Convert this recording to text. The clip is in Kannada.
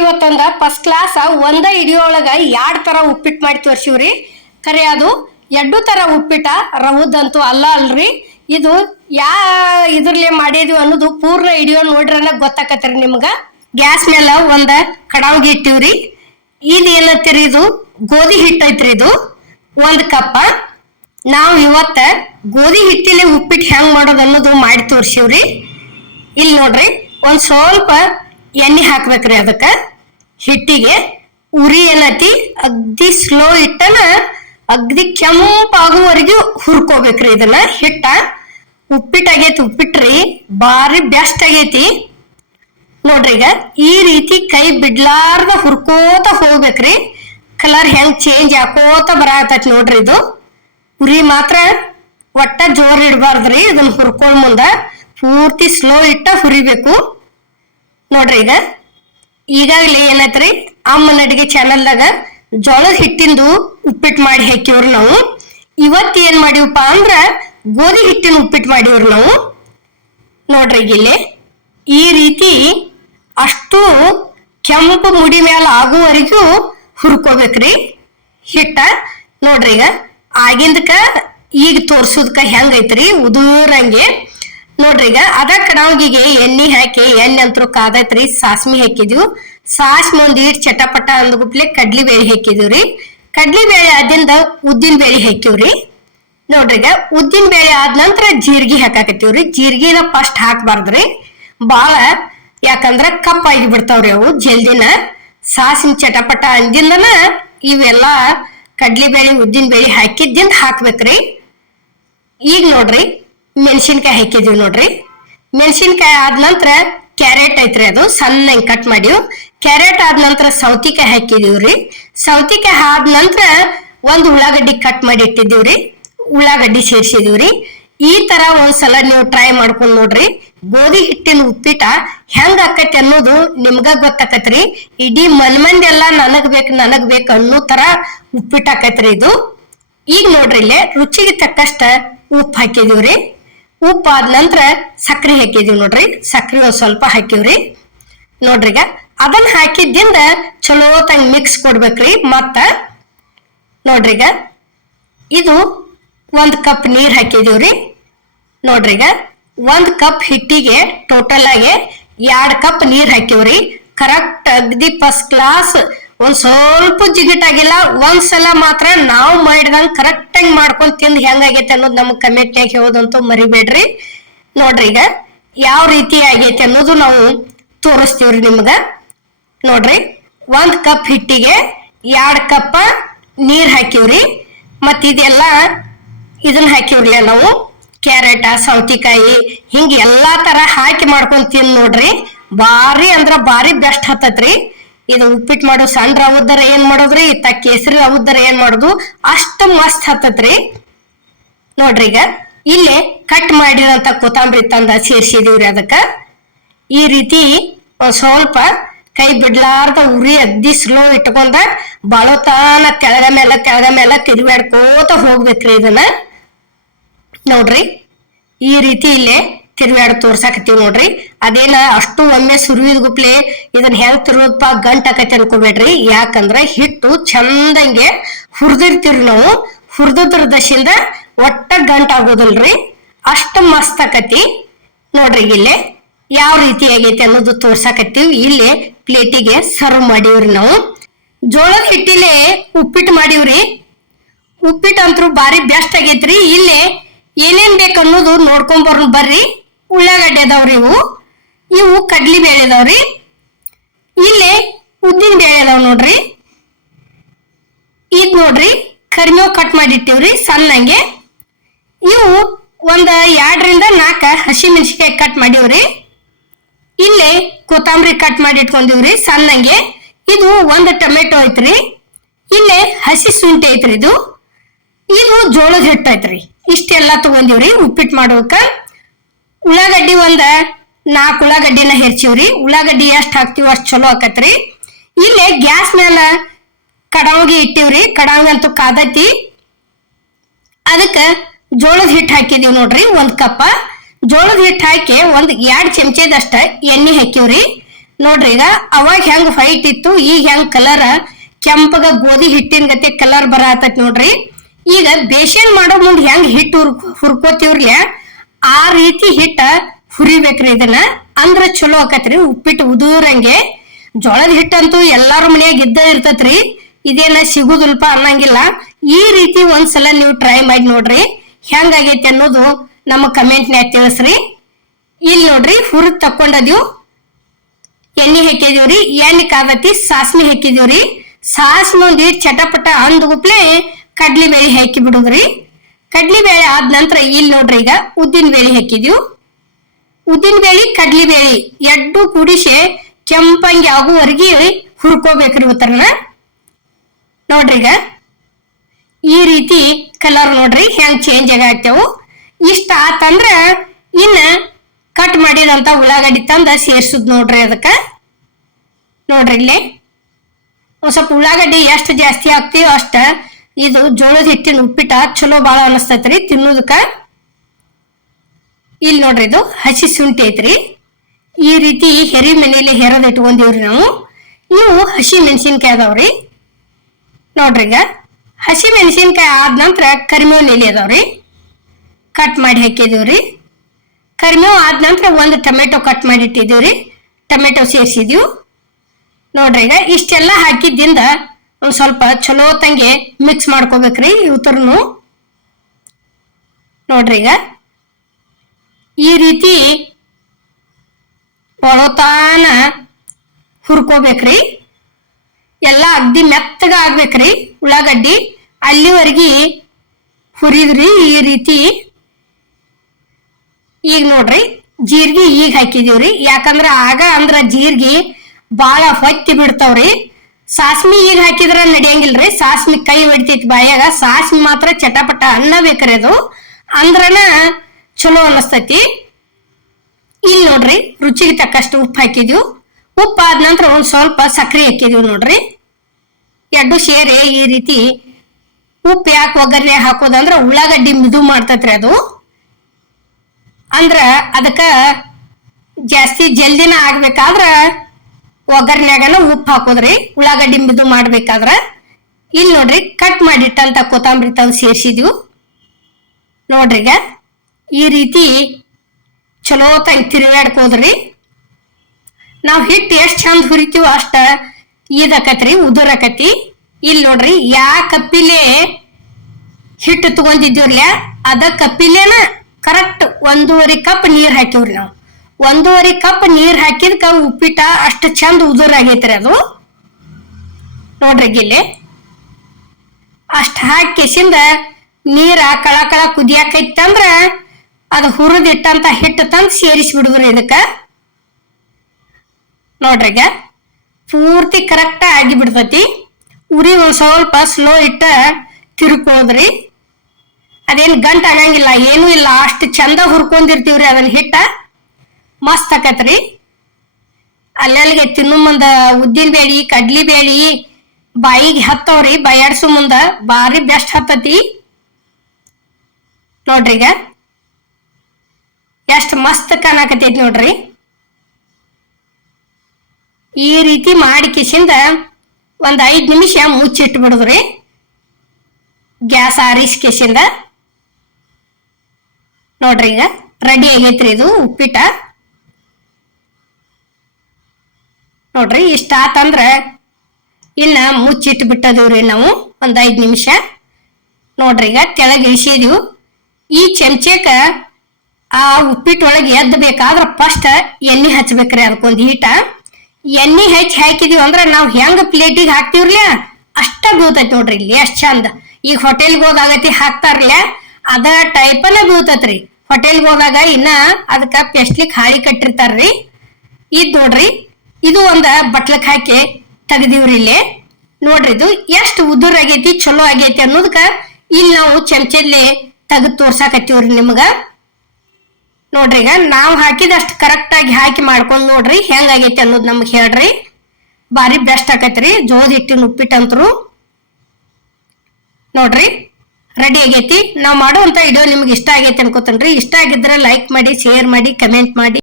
ಇವತ್ತೊಂದ ಫಸ್ಟ್ ಕ್ಲಾಸ್ ಒಂದ ಇಡಿಯೊಳಗ ಎರಡ್ ತರ ಉಪ್ಪಿಟ್ಟು ಮಾಡಿ ತೋರ್ಸಿವ್ರಿ. ಖರೆ ಅದು ಎರಡು ತರ ಉಪ್ಪಿಟ್ಟ, ರವುದಂತೂ ಅಲ್ಲ ಅಲ್ರಿ. ಇದು ಇದ್ರಲ್ಲೇ ಮಾಡಿದ್ವಿ ಅನ್ನೋದು ಪೂರ್ಣ ಇಡಿಯೋ ನೋಡ್ರನ ಗೊತ್ತಾಕತ್ರಿ ನಿಮ್ಗ. ಗ್ಯಾಸ್ ಮೇಲೆ ಒಂದ ಕಡಾವ್ಗಿ ಇಟ್ಟಿವ್ರಿ. ಇದು ಏನತ್ತೀರಿ, ಇದು ಗೋಧಿ ಹಿಟ್ಟು ಐತ್ರಿ. ಇದು 1 ಕಪ್. ನಾವು ಇವತ್ತ ಗೋಧಿ ಹಿಟ್ಟಿಲೆ ಉಪ್ಪಿಟ್ಟು ಹೆಂಗ್ ಮಾಡೋದು ಅನ್ನೋದು ಮಾಡಿ ತೋರ್ಸಿವ್ರಿ. ಇಲ್ಲಿ ನೋಡ್ರಿ, ಒಂದ್ ಸ್ವಲ್ಪ ಎಣ್ಣೆ ಹಾಕ್ಬೇಕ್ರಿ. ಅದಕ್ಕ ಹಿಟ್ಟಿಗೆ ಉರಿ ಏನತಿ ಅಗ್ದಿ ಸ್ಲೋ ಇಟ್ಟನ ಅಗ್ದಿ ಕೆಂಪಾಗುವರೆಗೂ ಹುರ್ಕೋಬೇಕ್ರಿ. ಇದನ್ನ ಹಿಟ್ಟ ಉಪ್ಪಿಟ್ಟು ಆಗೈತಿ. ಉಪ್ಪಿಟ್ರಿ ಬಾರಿ ಬೆಸ್ಟ್ ಆಗೈತಿ ನೋಡ್ರಿ. ಈಗ ಈ ರೀತಿ ಕೈ ಬಿಡ್ಲಾರ್ದ ಹುರ್ಕೋತ ಹೋಗ್ಬೇಕ್ರಿ. ಕಲರ್ ಹೆಂಗ್ ಚೇಂಜ್ ಹಾಕೋತ ಬರತೈತಿ ನೋಡ್ರಿ. ಇದು ಉರಿ ಮಾತ್ರ ಒಟ್ಟ ಜೋರ್ ಇಡಬಾರ್ದ್ರಿ. ಇದನ್ನ ಹುರ್ಕೊಂಡ್ ಮುಂದ ಪೂರ್ತಿ ಸ್ಲೋ ಇಟ್ಟ ಹುರಿಬೇಕು ನೋಡ್ರಿ. ಈಗ ಈಗಾಗಲೇ ಏನೈತ್ರಿ, ಅಮ್ಮನ ಅಡಿಗೆ ಚಾನಲ್ದಾಗ ಜೋಳದ ಹಿಟ್ಟಿಂದು ಉಪ್ಪಿಟ್ಟು ಮಾಡಿ ಹಾಕಿವ್ರಿ ನಾವು. ಇವತ್ತು ಏನ್ ಮಾಡಿವಪ್ಪ ಅಂದ್ರ ಗೋಧಿ ಹಿಟ್ಟಿನ ಉಪ್ಪಿಟ್ಟು ಮಾಡಿವ್ರಿ ನಾವು ನೋಡ್ರಿ. ಇಲ್ಲಿ ಈ ರೀತಿ ಅಷ್ಟು ಕೆಂಪು ಮುಡಿ ಮ್ಯಾಲ ಆಗುವವರೆಗೂ ಹುರ್ಕೋಬೇಕ್ರಿ ಹಿಟ್ಟ ನೋಡ್ರಿ. ಈಗ ಆಗಿಂದಕ್ಕ ಈಗ ತೋರ್ಸುದಕ್ಕ ಹೆಂಗೈತ್ರಿ, ಉದುರಂಗೆ ನೋಡ್ರಿ. ಈಗ ಅದ ಕಡಾವಿಗೆ ಎಣ್ಣೆ ಹಾಕಿ, ಎಣ್ಣೆ ಅಂತೂ ಕಾದೈತ್ರಿ. ಸಾಸ್ಮಿ ಹಾಕಿದ್ವಿ. ಸಾಸ್ಮಿ ಒಂದ್ ಈಟ್ ಚಟಪಟ ಅಂದ್ಗುಪ್ಲೆ ಕಡ್ಲಿ ಬೇಳೆ ಹಾಕಿದಿವ್ರಿ. ಕಡ್ಲಿ ಬೇಳೆ ಆದಿಂದ ಉದ್ದಿನ ಬೇಳೆ ಹಾಕಿವ್ರಿ ನೋಡ್ರಿ. ಈಗ ಉದ್ದಿನ ಬೇಳೆ ಆದ ನಂತರ ಜೀರಿಗೆ ಹಾಕಾಕತ್ತೀವ್ರಿ. ಜೀರಿಗೆನ ಫಸ್ಟ್ ಹಾಕ್ಬಾರ್ದ್ರಿ ಬಾಳ, ಯಾಕಂದ್ರ ಕಪ್ ಆಗಿ ಬಿಡ್ತಾವ್ರಿ ಅವು ಜಲ್ದಿನ. ಸಾಸಿನ ಚಟಪಟ ಅಂದಿಂದನ ಇವೆಲ್ಲಾ ಕಡ್ಲಿ ಬೇಳೆ ಉದ್ದಿನ ಬೇಳೆ ಹಾಕಿದ್ದಿಂದ ಹಾಕ್ಬೇಕ್ರಿ. ಈಗ ನೋಡ್ರಿ, ಮೆಣಸಿನ್ಕಾಯಿ ಹಾಕಿದೀವಿ ನೋಡ್ರಿ. ಮೆಣಸಿನ್ಕಾಯಿ ಆದ ನಂತರ ಕ್ಯಾರೆಟ್ ಐತ್ರಿ, ಅದು ಸಣ್ಣ ಕಟ್ ಮಾಡಿವ್. ಕ್ಯಾರೆಟ್ ಆದ ನಂತರ ಸೌತಿಕಾಯಿ ಹಾಕಿದೀವ್ರಿ. ಸೌತಿಕಾಯಿ ಆದ ನಂತರ ಒಂದ್ ಉಳ್ಳಾಗಡ್ಡಿ ಕಟ್ ಮಾಡಿ ಇಟ್ಟಿದೀವ್ರಿ. ಉಳ್ಳಾಗಡ್ಡಿ ಸೇರ್ಸಿದೀವ್ರಿ. ಈ ತರ ಒಂದ್ಸಲ ನೀವು ಟ್ರೈ ಮಾಡ್ಕೊಂಡ್ ನೋಡ್ರಿ. ಗೋಧಿ ಹಿಟ್ಟಿನ ಉಪ್ಪಿಟ ಹೆಂಗ್ ಆಕೈತಿ ಅನ್ನೋದು ನಿಮ್ಗ ಗೊತ್ತಾಕತ್ರಿ. ಇಡೀ ಮಂದಿ ಎಲ್ಲಾ ನನಗ್ ಬೇಕು ಅನ್ನೋ ತರ ಉಪ್ಪಿಟ್ಟು ಆಕೈತ್ರಿ ಇದು. ಈಗ ನೋಡ್ರಿ, ಇಲ್ಲೇ ರುಚಿಗೆ ತಕ್ಕಷ್ಟ ಉಪ್ಪು ಹಾಕಿದೀವ್ರಿ. ಉಪ್ಪು ಆದ ನಂತರ ಸಕ್ರಿ ಹಾಕಿದೀವಿ ನೋಡ್ರಿ. ಸಕ್ರಿ ಒಂದ್ ಸ್ವಲ್ಪ ಹಾಕಿವ್ರಿ ನೋಡ್ರಿ. ಈಗ ಅದನ್ನ ಹಾಕಿದ್ದಿಂದ ಚಲೋ ತಂಗ್ ಮಿಕ್ಸ್ ಕೊಡ್ಬೇಕ್ರಿ. ಮತ್ತ ನೋಡ್ರಿ, ಈಗ ಇದು 1 ಕಪ್ ನೀರ್ ಹಾಕಿದೀವ್ರಿ ನೋಡ್ರಿ. ಈಗ 1 ಕಪ್ ಹಿಟ್ಟಿಗೆ ಟೋಟಲ್ ಆಗಿ 2 ಕಪ್ ನೀರ್ ಹಾಕಿವ್ರಿ. ಕರೆಕ್ಟ್ ಅಗ್ದಿ ಫಸ್ಟ್ ಕ್ಲಾಸ್. ಒಂದ್ ಸ್ವಲ್ಪ ಜಿಗಿಟಾಗಿಲ್ಲ. ಒಂದ್ಸಲ ಮಾತ್ರ ನಾವು ಮಾಡಿದಂಗ ಕರೆಕ್ಟ್ ಆಗಿ ಮಾಡ್ಕೊಂಡ್ ತಿಂದ್ ಹೆಂಗಾಗೈತೆ ಅನ್ನೋದು ನಮಗ್ ಕಮೆಂಟ್ನಾಗ ಹೇಳೋದಂತೂ ಮರಿಬೇಡ್ರಿ ನೋಡ್ರಿ. ಈಗ ಯಾವ ರೀತಿ ಆಗೈತೆ ಅನ್ನೋದು ನಾವು ತೋರಿಸ್ತೀವ್ರಿ ನಿಮ್ಗ ನೋಡ್ರಿ. 1 ಕಪ್ ಹಿಟ್ಟಿಗೆ 2 ಕಪ್ ನೀರ್ ಹಾಕಿವ್ರಿ. ಮತ್ ಇದೆಲ್ಲ ಇದನ್ನ ಹಾಕಿವ್ರಲ್ಲ ನಾವು, ಕ್ಯಾರೆಟ್, ಸೌತಿಕಾಯಿ, ಹಿಂಗ ಎಲ್ಲಾ ತರ ಹಾಕಿ ಮಾಡ್ಕೊಂಡ್ ತಿಂದ್ ನೋಡ್ರಿ. ಬಾರಿ ಅಂದ್ರ ಬಾರಿ ಬೆಸ್ಟ್ ಹತ್ತತ್ರಿ. ಇದು ಉಪ್ಪಿಟ್ಟು ಮಾಡೋ ಸಣ್ಣ ರವುದರ ಏನ್ ಮಾಡೋದ್ರಿ, ಇತ್ತ ಕೇಸರಿ ರವುದರ ಏನ್ ಮಾಡೋದು, ಅಷ್ಟ ಮಸ್ತ್ ಹತ್ತತ್ರಿ ನೋಡ್ರಿ. ಈಗ ಇಲ್ಲಿ ಕಟ್ ಮಾಡಿರೋಂತ ಕೊತ್ತಂಬರಿ ತಂದ ಸೇರ್ಸಿದೀವ್ರಿ. ಅದಕ್ಕ ಈ ರೀತಿ ಸ್ವಲ್ಪ ಕೈ ಬಿಡ್ಲಾರ್ದ ಉರಿ ಅಗ್ದಿ ಸ್ಲೋ ಇಟ್ಕೊಂಡ ಬಾಳೋತಾನ ತೆಳಗ ಮೇಲೆ ತಿರುಗಾಡ್ಕೋತ ಹೋಗ್ಬೇಕ್ರಿ. ಇದನ್ನ ನೋಡ್ರಿ, ಈ ರೀತಿ ಇಲ್ಲೇ ತಿರುಗಾಡ ತೋರ್ಸಾಕತ್ತೀವಿ ನೋಡ್ರಿ. ಅದೇನ ಅಷ್ಟು ಒಮ್ಮೆ ಸುರುವಿದ ಗುಪ್ಲೆ ಇದನ್ನ ಹೆಂಗ್ ತಿರುವದಪ್ಪ ಗಂಟ್ ಆಕತಿ ಅನ್ಕೋಬೇಡ್ರಿ. ಯಾಕಂದ್ರ ಹಿಟ್ಟು ಚಂದಂಗೆ ಹುರಿದಿರ್ತೀವ್ರಿ ನಾವು. ಹುರಿದ್ರ ದಶಿಂದ ಒಟ್ಟ ಗಂಟ್ ಆಗೋದಿಲ್ರಿ. ಅಷ್ಟ ಮಸ್ತ್ ಆಕತಿ ನೋಡ್ರಿ. ಇಲ್ಲೇ ಯಾವ ರೀತಿ ಆಗೈತಿ ಅನ್ನೋದು ತೋರ್ಸಾಕತ್ತೀವಿ. ಇಲ್ಲೇ ಪ್ಲೇಟಿಗೆ ಸರ್ವ್ ಮಾಡಿವ್ರಿ ನಾವು. ಜೋಳದ ಹಿಟ್ಟಿಲೆ ಉಪ್ಪಿಟ್ಟು ಮಾಡಿವ್ರಿ. ಉಪ್ಪಿಟ್ಟು ಅಂತೂ ಬಾರಿ ಬೆಸ್ಟ್ ಆಗೈತ್ರಿ. ಇಲ್ಲೇ ಏನೇನ್ ಬೇಕು ಅನ್ನೋದು ನೋಡ್ಕೊಂಡ್ ಬರ್ರಿ. ಉಳ್ಳಾಗಡ್ಡೆ ಅದಾವ್ರಿ, ಇವು ಕಡ್ಲಿ ಬೇಳೆ ಅದಾವ್ರಿ. ಇಲ್ಲೇ ಉದ್ದಿನ ಬೇಳೆ ಅದಾವ್ ನೋಡ್ರಿ. ಇದ್ ನೋಡ್ರಿ, ಕರಿಮೇವ್ ಕಟ್ ಮಾಡಿಟ್ಟಿವ್ರಿ ಸಣ್ಣಂಗೆ. ಇವು ಒಂದ್ 2ರಿಂದ 4 ಹಸಿ ಮೆಣಸಿನ್ಕಾಯಿ ಕಟ್ ಮಾಡಿವ್ರಿ. ಇಲ್ಲೇ ಕೊತ್ತಂಬರಿ ಕಟ್ ಮಾಡಿ ಇಟ್ಕೊಂಡಿವ್ರಿ ಸಣ್ಣಂಗೆ. ಇದು 1 ಟೊಮೆಟೊ ಐತ್ರಿ. ಇಲ್ಲೇ ಹಸಿ ಶುಂಠಿ ಐತ್ರಿ. ಇದು ಜೋಳದ ಹಿಟ್ಟು ಐತ್ರಿ. ಇಷ್ಟೆಲ್ಲಾ ತಗೊಂಡಿವ್ರಿ ಉಪ್ಪಿಟ್ಟು ಮಾಡೋಕ. ಉಳ್ಳಾಗಡ್ಡಿ 4 ಉಳ್ಳಾಗಡ್ಡಿನ ಹೆಚ್ಚಿವ್ರಿ. ಉಳ್ಳಾಗಡ್ಡಿ ಎಷ್ಟ್ ಹಾಕ್ತಿವಿ ಅಷ್ಟ್ ಚಲೋ ಆಕತ್ರಿ. ಇಲ್ಲೇ ಗ್ಯಾಸ್ ಮೇಲೆ ಕಡಾವಿಗೆ ಇಟ್ಟಿವ್ರಿ. ಕಡಾವಿ ಅಂತೂ ಕಾದತಿ. ಅದಕ್ಕ ಜೋಳದ ಹಿಟ್ಟು ಹಾಕಿದೀವಿ ನೋಡ್ರಿ. 1 ಕಪ್ ಜೋಳದ ಹಿಟ್ಟು ಹಾಕಿ 2 ಚಮಚದಷ್ಟ ಎಣ್ಣೆ ಹಾಕಿವ್ರಿ. ನೋಡ್ರಿ ಈಗ ಅವಾಗ ಹೆಂಗ್ ವೈಟ್ ಇತ್ತು, ಈಗ ಹೆಂಗ್ ಕಲರ್ ಕೆಂಪಗ ಗೋಧಿ ಹಿಟ್ಟಿನ ಗತೆ ಕಲರ್ ಬರತೈತಿ ನೋಡ್ರಿ. ಈಗ ಬೇಷನ್ ಮಾಡೋ ಮುಂದ್ ಹೆಂಗ್ ಹಿಟ್ಟು ಹುರ್ಕೋತೀವ್ರಿ ಆ ರೀತಿ ಹಿಟ್ಟ ಹುರಿಬೇಕ್ರಿ ಇದನ್ನ. ಅಂದ್ರ ಚಲೋ ಆಕತ್ರಿ ಉಪ್ಪಿಟ್ಟು ಉದುರಂಗೆ. ಜೋಳದ ಹಿಟ್ಟಂತೂ ಎಲ್ಲಾರ ಮನ್ಯಾಗ ಇದ್ದ ಇರ್ತೈತ್ರಿ, ಇದೇನ ಸಿಗುದಿಲ್ಪ ಅನ್ನಂಗಿಲ್ಲ. ಈ ರೀತಿ ಒಂದ್ಸಲ ನೀವು ಟ್ರೈ ಮಾಡಿ ನೋಡ್ರಿ, ಹೆಂಗಾಗೈತಿ ಅನ್ನೋದು ನಮ್ಮ ಕಮೆಂಟ್ನ್ಯಾಗ ತಿಳಿಸ್ರಿ. ಇಲ್ಲಿ ನೋಡ್ರಿ ಹುರಿದ್ ತಕೊಂಡದಿವ್, ಎಣ್ಣೆ ಹಾಕಿದೀವ್ರಿ, ಎಣ್ಣೆ ಕಾದತಿ, ಸಾಸ್ಮಿ ಹಾಕಿದೀವ್ರಿ. ಸಾಸ್ಮಿ ಒಂದ್ ಇಟ್ ಚಟಪಟ ಅಂದ್ಗುಪ್ಲೆ ಕಡ್ಲಿ ಬೇಳೆ ಹಾಕಿ ಬಿಡುದ್ರಿ. ಕಡ್ಲಿ ಬೇಳೆ ಆದ ನಂತರ ಇಲ್ಲಿ ನೋಡ್ರಿ ಈಗ ಉದ್ದಿನ ಬೇಳೆ ಹಾಕಿದೀವ್. ಉದ್ದಿನ ಬೇಳೆ ಕಡ್ಲಿ ಬೇಳೆ ಎರಡು ಕುಡಿಸಿ ಕೆಂಪಂಗಿ ಆಗುವರೆಗೆ ಹುರ್ಕೋಬೇಕ್ರಿ ಇವತ್ತರನ. ನೋಡ್ರಿ ಈಗ ಈ ರೀತಿ ಕಲರ್ ನೋಡ್ರಿ ಹೆಂಗ್ ಚೇಂಜ್ ಆಗ್ತೇವು. ಇಷ್ಟ ಆತಂದ್ರ ಇನ್ನ ಕಟ್ ಮಾಡಿದಂತ ಉಳ್ಳಾಗಡ್ಡಿ ತಂದ ಸೇರ್ಸುದ್ ನೋಡ್ರಿ ಅದಕ್ಕ. ನೋಡ್ರಿ ಇಲ್ಲಿ ಒಂದ್ ಸ್ವಲ್ಪ ಉಳ್ಳಾಗಡ್ಡಿ ಎಷ್ಟು ಜಾಸ್ತಿ ಆಗ್ತೀವೋ ಅಷ್ಟ ಇದು ಜೋಳದ ಹಿಟ್ಟಿನ ಉಪ್ಪಿಟ್ಟ ಚಲೋ ಬಾಳ ಅನಸ್ತೈತ್ರಿ ತಿನ್ನೋದಕ್ಕ. ಇಲ್ಲಿ ನೋಡ್ರಿ ಇದು ಹಸಿ ಶುಂಠಿ ಐತ್ರಿ, ಈ ರೀತಿ ಹೆರಿ ಮನೇಲಿ ಹೆರದ್ ಇಟ್ಕೊಂಡಿವ್ರಿ ನಾವು. ಇವು ಹಸಿ ಮೆಣಸಿನ್ಕಾಯಿ ಅದಾವ್ರಿ. ನೋಡ್ರಿ ಈಗ ಹಸಿ ಮೆಣಸಿನ್ಕಾಯಿ ಆದ ನಂತರ ಕರಿಬೇವಿನ ಎಲೆ ಅದಾವ್ರಿ, ಕಟ್ ಮಾಡಿ ಹಾಕಿದೀವ್ರಿ. ಕರಿಬೇವು ಆದ ನಂತರ ಒಂದು ಟೊಮೆಟೊ ಕಟ್ ಮಾಡಿ ಇಟ್ಟಿದೀವ್ರಿ, ಟೊಮೆಟೊ ಸೇರಿಸಿದೀವಿ. ನೋಡ್ರಿ ಈಗ ಇಷ್ಟೆಲ್ಲ ಹಾಕಿದ್ದಿಂದ ಒಂದ್ ಸ್ವಲ್ಪ ಚಲೋ ತಂಗೆ ಮಿಕ್ಸ್ ಮಾಡ್ಕೋಬೇಕ್ರಿ ಇವತ್ತರ್ನು. ನೋಡ್ರಿ ಈಗ ಈ ರೀತಿ ಒಳತಾನ ಹುರ್ಕೋಬೇಕ್ರಿ. ಎಲ್ಲ ಅಗ್ದಿ ಮೆತ್ತಗ ಆಗ್ಬೇಕ್ರಿ ಉಳ್ಳಾಗಡ್ಡಿ, ಅಲ್ಲಿವರೆಗೆ ಹುರಿದ್ರಿ ಈ ರೀತಿ. ಈಗ ನೋಡ್ರಿ ಜೀರ್ಗಿ ಈಗ ಹಾಕಿದೀವ್ರಿ, ಯಾಕಂದ್ರ ಆಗ ಅಂದ್ರ ಜೀರ್ಗಿ ಬಾಳ ಹೊತ್ತಿ ಬಿಡ್ತಾವ್ರಿ. ಸಾಸ್ಮಿ ಈಗ ಹಾಕಿದ್ರ ನಡಿಯಂಗಿಲ್ರಿ, ಸಾಸ್ಮಿ ಕೈ ಹೊಡಿತೈತಿ ಬಾಯಾಗ. ಸಾಸ್ಮಿ ಮಾತ್ರ ಚಟಪಟ ಅನ್ನಬೇಕ್ರಿ, ಅದು ಅಂದ್ರನ ಚಲೋ ಅನಸ್ತೈತಿ. ಇಲ್ಲಿ ನೋಡ್ರಿ ರುಚಿಗೆ ತಕ್ಕಷ್ಟು ಉಪ್ಪು ಹಾಕಿದ್ವಿ. ಉಪ್ಪು ಆದ ನಂತರ ಒಂದ್ ಸ್ವಲ್ಪ ಸಕ್ಕರೆ ಹಾಕಿದ್ವಿ ನೋಡ್ರಿ. ಎರಡು ಸೇರಿ ಈ ರೀತಿ. ಉಪ್ಪು ಯಾಕೆ ಒಗ್ಗರಣೆ ಹಾಕೋದಂದ್ರ ಉಳ್ಳಾಗಡ್ಡಿ ಮಿದು ಮಾಡ್ತೈತ್ರಿ ಅದು, ಅಂದ್ರ ಅದಕ್ಕ ಜಾಸ್ತಿ ಜಲ್ದಿನ ಆಗ್ಬೇಕಾದ್ರ ಒಗ್ಗರಣೆಗನ ಉಪ್ಪು ಹಾಕೋದ್ರಿ ಉಳ್ಳಾಗಡ್ಡಿ ಮಿದು ಮಾಡ್ಬೇಕಾದ್ರ. ಇಲ್ಲಿ ನೋಡ್ರಿ ಕಟ್ ಮಾಡಿಟ್ಟಂತ ಕೊತ್ತಂಬರಿ ತಂದು ಸೇರ್ಸಿದ್ವಿ. ನೋಡ್ರಿಗ ಈ ರೀತಿ ಚಲೋ ತಂಗ ತಿರುಗಾಡ್ಕೋದ್ರಿ. ನಾವ್ ಹಿಟ್ಟು ಎಷ್ಟ್ ಚಂದ ಹುರಿತೀವೋ ಅಷ್ಟ ಇದಕತ್ರಿ ಉದುರಕತಿ. ಇಲ್ಲಿ ನೋಡ್ರಿ ಯಾ ಕಪ್ಪಿಲೆ ಹಿಟ್ಟು ತಗೊಂಡಿದ್ದೀವ್ರಲ್ಲ ಅದ ಕಪ್ಪಿಲೇನ ಕರೆಕ್ಟ್ 1.5 ಕಪ್ ನೀರ್ ಹಾಕಿವ್ರಿ ನಾವು. 1.5 ಕಪ್ ನೀರ್ ಹಾಕಿದ್ಕ ಉಪ್ಪಿಟ್ಟ ಅಷ್ಟು ಚಂದ ಉದುರಾಗೈತ್ರಿ ಅದು. ನೋಡ್ರಿ ಗಿಲ್ಲಿ ಅಷ್ಟ ಹಾಕಿಸಿಂದ ನೀರ ಕಳ ಕುದಿಯಾಕೈತಂದ್ರ ಅದು ಹುರಿದಿಟ್ಟಂತ ಹಿಟ್ಟು ತಂದು ಸೇರಿಸಿ ಬಿಡುದ್ರಿ ಇದಕ್ಕ. ನೋಡ್ರಿಗ ಪೂರ್ತಿ ಕರೆಕ್ಟ್ ಆಗಿ ಬಿಡ್ತೈತಿ. ಉರಿ ಒಂದ್ ಸ್ವಲ್ಪ ಸ್ಲೋ ಇಟ್ಟ ತಿರ್ಕೋದ್ರಿ, ಅದೇನ್ ಗಂಟ್ ಆಗಂಗಿಲ್ಲ ಏನೂ ಇಲ್ಲ, ಅಷ್ಟು ಚಂದ ಹುರ್ಕೊಂಡಿರ್ತೀವ್ರಿ ಅದನ್ನ ಹಿಟ್ಟ. ಮಸ್ತ್ ಆಕತ್ರಿ. ಅಲ್ಲಲ್ಲಿಗೆ ತಿನ್ನು ಮುಂದ ಉದ್ದಿನ ಬೇಳಿ ಕಡ್ಲಿ ಬೇಳಿ ಬಾಯಿಗೆ ಹತ್ತವ್ರಿ, ಬಾಯಾಡ್ಸು ಮುಂದ ಬಾರಿ ಬೆಸ್ಟ್ ಹತ್ತತಿ. ನೋಡ್ರಿಗ ಎಷ್ಟ್ ಮಸ್ತ್ ಕಾಣಕತೈತಿ ನೋಡ್ರಿ. ಈ ರೀತಿ ಮಾಡಿ ಕಿಸಿಂದ ಒಂದ್ 5 ನಿಮಿಷ ಮುಚ್ಚಿಟ್ಟು ಬಿಡುದ್ರಿ ಗ್ಯಾಸ್ ಆರಿಸ್ ಕಿಸಿಂದ. ನೋಡ್ರಿ ಈಗ ರೆಡಿ ಆಗೈತ್ರಿ ಇದು ಉಪ್ಪಿಟ್ಟ. ನೋಡ್ರಿ ಇಷ್ಟ ಆತಂದ್ರ ಇನ್ನ ಮುಚ್ಚಿಟ್ಟು ಬಿಟ್ಟದವ್ರಿ ನಾವು ಒಂದ್ 5 ನಿಮಿಷ. ನೋಡ್ರಿ ಈಗ ಕೆಳಗೆ ಇಳಿಸಿದೀವಿ. ಈ ಚಮಚೆಕ ಆ ಉಪ್ಪಿಟ್ಟೊಳಗೆ ಎದ್ದು ಬೇಕಾದ್ರ ಫಸ್ಟ್ ಎಣ್ಣೆ ಹಚ್ಬೇಕ್ರಿ ಅದಕ್ಕೊಂದು ಹೀಟ. ಎಣ್ಣೆ ಹಚ್ಚಿ ಹಾಕಿದೀವಿ ಅಂದ್ರ ನಾವ್ ಹೆಂಗ್ ಪ್ಲೇಟಿಗೆ ಹಾಕ್ತಿವ್ರಲ್ಲ ಅಷ್ಟ ಬೀಳ್ತೈತಿ ನೋಡ್ರಿ. ಇಲ್ಲಿ ಎಷ್ಟ್ ಚಂದ. ಈಗ ಹೋಟೆಲ್ಗೆ ಹೋದಾಗತಿ ಹಾಕ್ತಾರಲ್ಲ ಅದ ಟೈಪನ ಬೀಳ್ತೈತ್ರಿ. ಹೋಟೆಲ್ಗೆ ಹೋದಾಗ ಇನ್ನ ಅದಕ್ಕ ಪೆಸ್ಲಿಕ್ ಹಾಳಿ ಕಟ್ಟಿರ್ತಾರ್ರಿ. ಇದ್ ನೋಡ್ರಿ ಇದು ಒಂದ ಬಟ್ಲಕ್ ಹಾಕಿ ತೆಗ್ದಿವ್ರಿ ಇಲ್ಲಿ. ನೋಡ್ರಿ ಇದು ಎಷ್ಟು ಉದುರ್ ಆಗೈತಿ ಚಲೋ ಆಗೈತಿ ಅನ್ನೋದಕ್ಕ ಇಲ್ಲಿ ನಾವು ಚಮಚಲ್ಲಿ ತೆಗೆದು ತೋರ್ಸಾಕತ್ತೀವ್ರಿ ನಿಮ್ಗ. ನೋಡ್ರಿ ಈಗ ನಾವ್ ಹಾಕಿದಷ್ಟು ಕರೆಕ್ಟ್ ಆಗಿ ಹಾಕಿ ಮಾಡ್ಕೊಂಡ್ ನೋಡ್ರಿ ಹೆಂಗ್ ಆಗೈತಿ ಅನ್ನೋದು ನಮ್ಗೆ ಹೇಳ್ರಿ. ಬಾರಿ ಬೆಸ್ಟ್ ಆಕೈತ್ರಿ ಜೋಳದ ಹಿಟ್ಟಿನ ಉಪ್ಪಿಟ್ಟಂತ್ರು. ನೋಡ್ರಿ ರೆಡಿ ಆಗೈತಿ. ನಾವ್ ಮಾಡುವಂತ ವಿಡಿಯೋ ನಿಮ್ಗೆ ಇಷ್ಟ ಆಗೈತಿ ಅನ್ಕೋತೇನ್ರಿ. ಇಷ್ಟ ಆಗಿದ್ರೆ ಲೈಕ್ ಮಾಡಿ, ಶೇರ್ ಮಾಡಿ, ಕಮೆಂಟ್ ಮಾಡಿ.